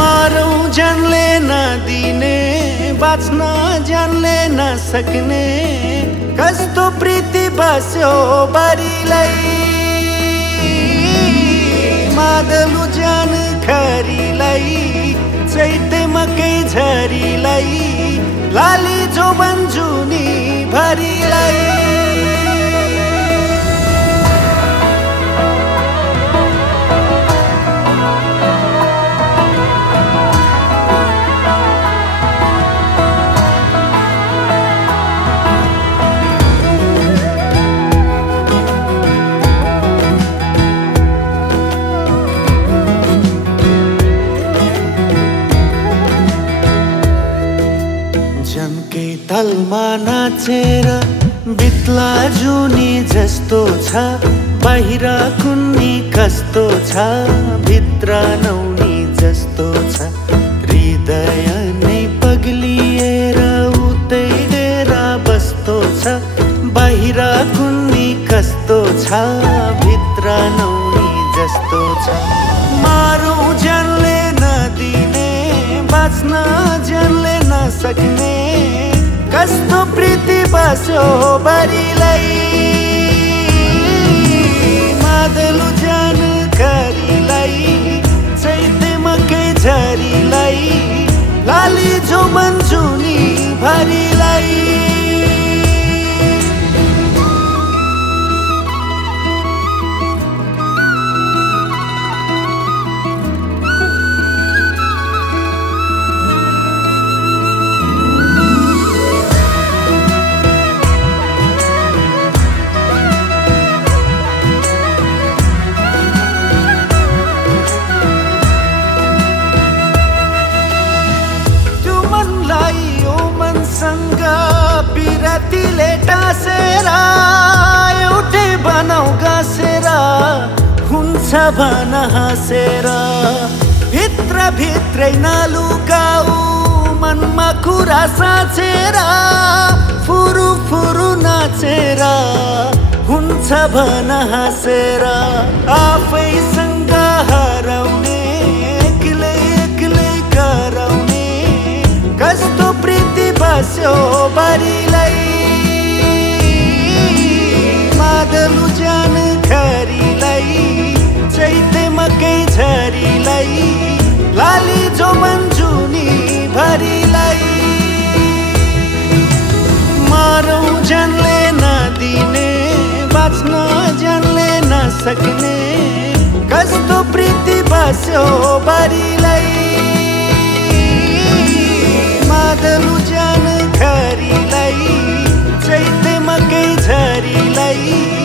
मारौं जानले नदिने बाँच्न जानले नसक्ने कस्तो प्रीति बस्यो बारीलाई मादलु जान खरीलाई चैते मकै झरीलाई लाली जोबन जुनी भरीलाई जनकै तलमा नाचेर बित्ला जुनी जस्तो छ बाहिर कुन्नी कस्तो छ भित्र नौनी जस्तो छ हृदय नै पग्लिएर उतै डेरा बस्तो छ बाहिर कुन्नी कस्तो छ भित्र नौनी जस्तो छ मारौं जानले नदिने बाँच्न जानले नसक्ने कस्तो प्रीति बस्यो बारीलाई मादलु जान खरीलाई चैते मकै झरीलाई लाली जोबन जुनी भरीलाई सँग बिरतीले टाँसेर एउटै बनाऊ गाँसेर हुन्छ भन हाँसेर भित्र भित्रै नलुकाऊ मनमा कुरा साँचेर फुरु फुरु नाचेर हुन्छ भन हाँसेर आफैसँग हराउने एक्लै एक्लै कराउने कस्तो प्रीति बस्यो बारीलाई मादलु जान खरीलाई चैते मकै झरीलाई लाली जोबन जुनी भरीलाई मारौं जानले नदिने बाँच्न जानले नसक्ने कस्तो प्रीति बस्यो बारीलाई मादलु जान खरीलाई चैते मकै झरीलाई